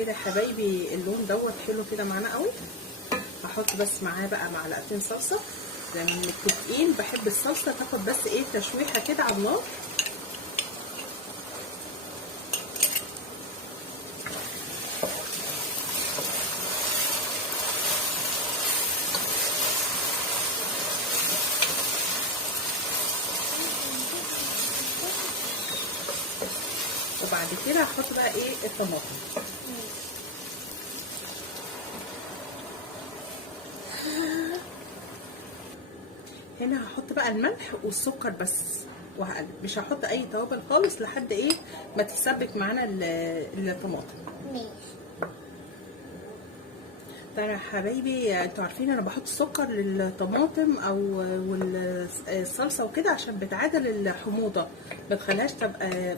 كده يا حبايبي اللون دوت حلو كده معانا قوي. هحط بس معاه بقى معلقتين صلصه زي ما متفقين. بحب الصلصه تاخد بس ايه تشويحه كده على النار. وبعد كده هحط بقى ايه الطماطم. هنا هحط بقى الملح والسكر بس وهقلب. مش هحط اي توابل خالص لحد ايه ما تتسبك معانا الطماطم. ماشي. طيب يا حبايبي انتوا عارفين انا بحط سكر للطماطم او والصلصه وكده عشان بتعادل الحموضه، ما تخليهاش تبقى